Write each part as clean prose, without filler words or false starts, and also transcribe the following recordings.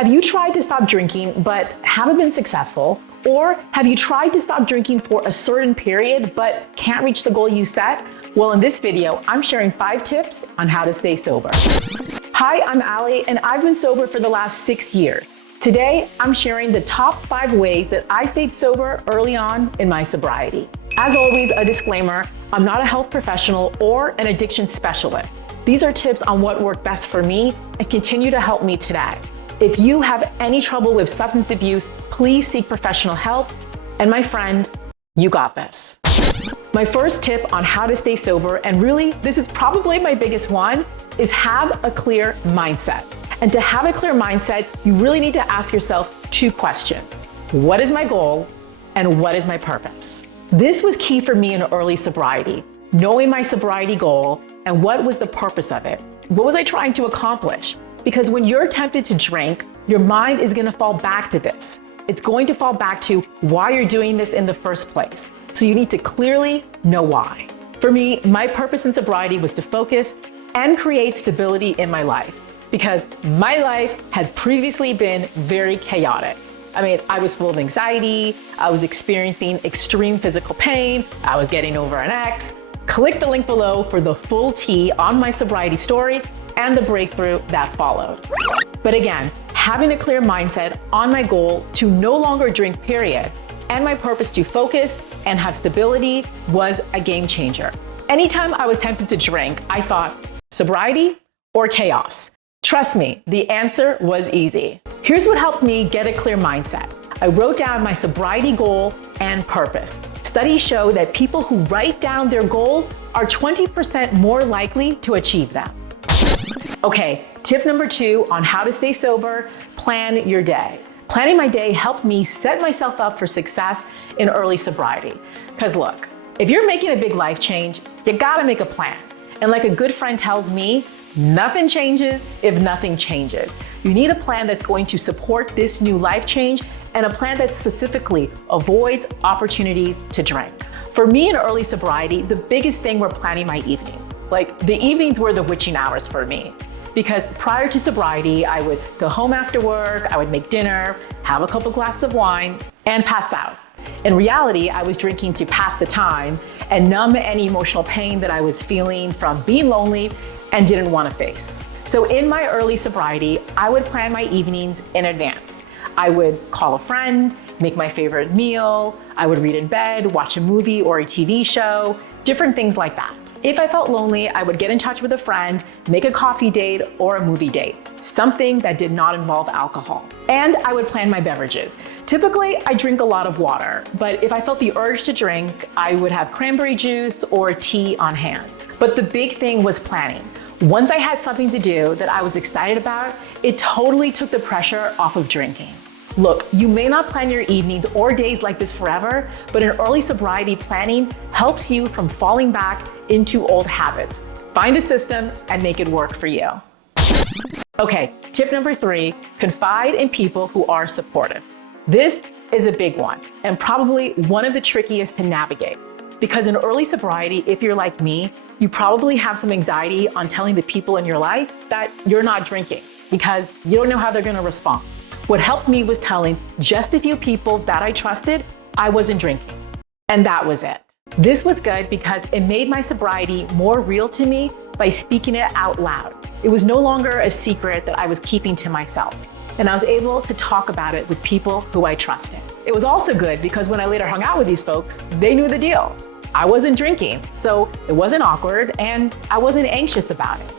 Have you tried to stop drinking but haven't been successful? Or have you tried to stop drinking for a certain period but can't reach the goal you set? Well, in this video, I'm sharing 5 tips on how to stay sober. Hi, I'm Allie, and I've been sober for the last 6 years. Today, I'm sharing the top 5 ways that I stayed sober early on in my sobriety. As always, a disclaimer, I'm not a health professional or an addiction specialist. These are tips on what worked best for me and continue to help me today. If you have any trouble with substance abuse, please seek professional help. And my friend, you got this. My first tip on how to stay sober, and really, this is probably my biggest one, is have a clear mindset. And to have a clear mindset, you really need to ask yourself 2 questions. What is my goal? And what is my purpose? This was key for me in early sobriety, knowing my sobriety goal and what was the purpose of it. What was I trying to accomplish? Because when you're tempted to drink, your mind is gonna fall back to this. It's going to fall back to why you're doing this in the first place. So you need to clearly know why. For me, my purpose in sobriety was to focus and create stability in my life, because my life had previously been very chaotic. I mean, I was full of anxiety, I was experiencing extreme physical pain, I was getting over an ex. Click the link below for the full tea on my sobriety story and the breakthrough that followed. But again, having a clear mindset on my goal to no longer drink, period, and my purpose to focus and have stability was a game changer. Anytime I was tempted to drink, I thought, sobriety or chaos? Trust me, the answer was easy. Here's what helped me get a clear mindset. I wrote down my sobriety goal and purpose. Studies show that people who write down their goals are 20% more likely to achieve them. Okay, tip number 2 on how to stay sober, plan your day. Planning my day helped me set myself up for success in early sobriety. Because look, if you're making a big life change, you gotta make a plan. And like a good friend tells me, nothing changes if nothing changes. You need a plan that's going to support this new life change and a plan that specifically avoids opportunities to drink. For me in early sobriety, the biggest thing were planning my evenings. Like the evenings were the witching hours for me. Because prior to sobriety, I would go home after work, I would make dinner, have a couple glasses of wine, and pass out. In reality, I was drinking to pass the time and numb any emotional pain that I was feeling from being lonely and didn't want to face. So in my early sobriety, I would plan my evenings in advance. I would call a friend, make my favorite meal, I would read in bed, watch a movie or a TV show, different things like that. If I felt lonely, I would get in touch with a friend, make a coffee date or a movie date, something that did not involve alcohol. And I would plan my beverages. Typically, I drink a lot of water, but if I felt the urge to drink, I would have cranberry juice or tea on hand. But the big thing was planning. Once I had something to do that I was excited about, it totally took the pressure off of drinking. Look, you may not plan your evenings or days like this forever, but in early sobriety, planning helps you from falling back into old habits. Find a system and make it work for you. Okay, tip number 3, confide in people who are supportive. This is a big one and probably one of the trickiest to navigate. Because in early sobriety, if you're like me, you probably have some anxiety on telling the people in your life that you're not drinking because you don't know how they're gonna respond. What helped me was telling just a few people that I trusted I wasn't drinking. And that was it. This was good because it made my sobriety more real to me by speaking it out loud. It was no longer a secret that I was keeping to myself. And I was able to talk about it with people who I trusted. It was also good because when I later hung out with these folks, they knew the deal. I wasn't drinking, so it wasn't awkward and I wasn't anxious about it.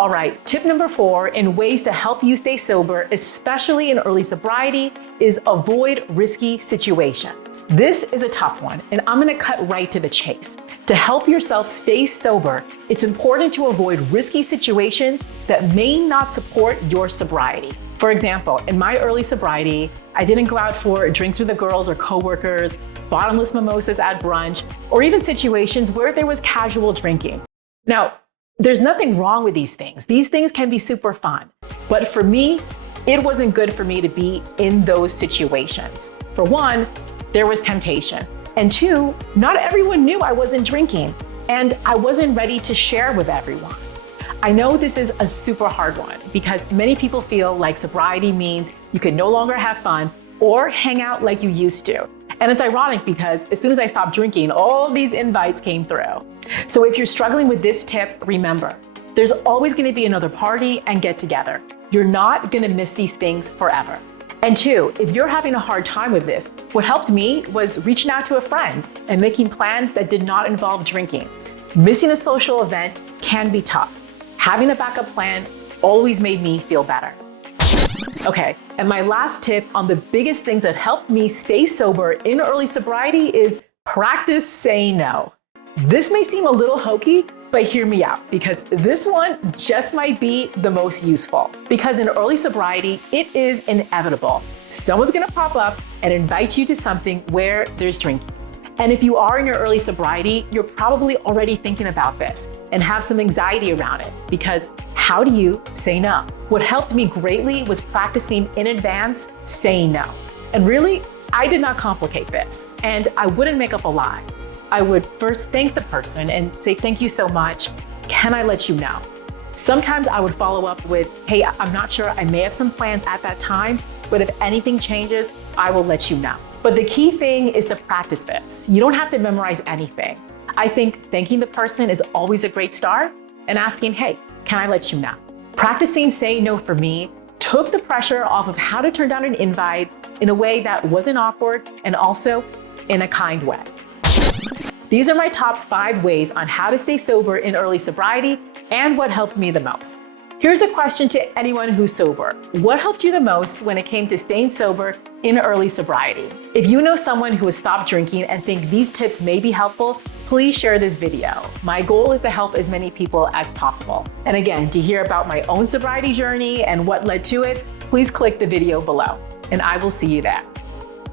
All right, tip number 4 in ways to help you stay sober, especially in early sobriety, is avoid risky situations. This is a tough one, and I'm gonna cut right to the chase. To help yourself stay sober, it's important to avoid risky situations that may not support your sobriety. For example, in my early sobriety, I didn't go out for drinks with the girls or coworkers, bottomless mimosas at brunch, or even situations where there was casual drinking. Now, there's nothing wrong with these things. These things can be super fun. But for me, it wasn't good for me to be in those situations. For one, there was temptation. And 2, not everyone knew I wasn't drinking, and I wasn't ready to share with everyone. I know this is a super hard one because many people feel like sobriety means you can no longer have fun or hang out like you used to. And it's ironic because as soon as I stopped drinking, all these invites came through. So if you're struggling with this tip, remember, there's always going to be another party and get together. You're not going to miss these things forever. And two, if you're having a hard time with this, what helped me was reaching out to a friend and making plans that did not involve drinking. Missing a social event can be tough. Having a backup plan always made me feel better. Okay, and my last tip on the biggest things that helped me stay sober in early sobriety is practice saying no. This may seem a little hokey, but hear me out because this one just might be the most useful. Because in early sobriety, it is inevitable. Someone's gonna pop up and invite you to something where there's drinking. And if you are in your early sobriety, you're probably already thinking about this and have some anxiety around it because how do you say no? What helped me greatly was practicing in advance saying no. And really, I did not complicate this and I wouldn't make up a lie. I would first thank the person and say, thank you so much. Can I let you know? Sometimes I would follow up with, hey, I'm not sure, I may have some plans at that time, but if anything changes, I will let you know. But the key thing is to practice this. You don't have to memorize anything. I think thanking the person is always a great start and asking, hey, can I let you know? Practicing saying no for me took the pressure off of how to turn down an invite in a way that wasn't awkward and also in a kind way. These are my top 5 ways on how to stay sober in early sobriety and what helped me the most. Here's a question to anyone who's sober. What helped you the most when it came to staying sober in early sobriety? If you know someone who has stopped drinking and think these tips may be helpful, please share this video. My goal is to help as many people as possible. And again, to hear about my own sobriety journey and what led to it, please click the video below, and I will see you there.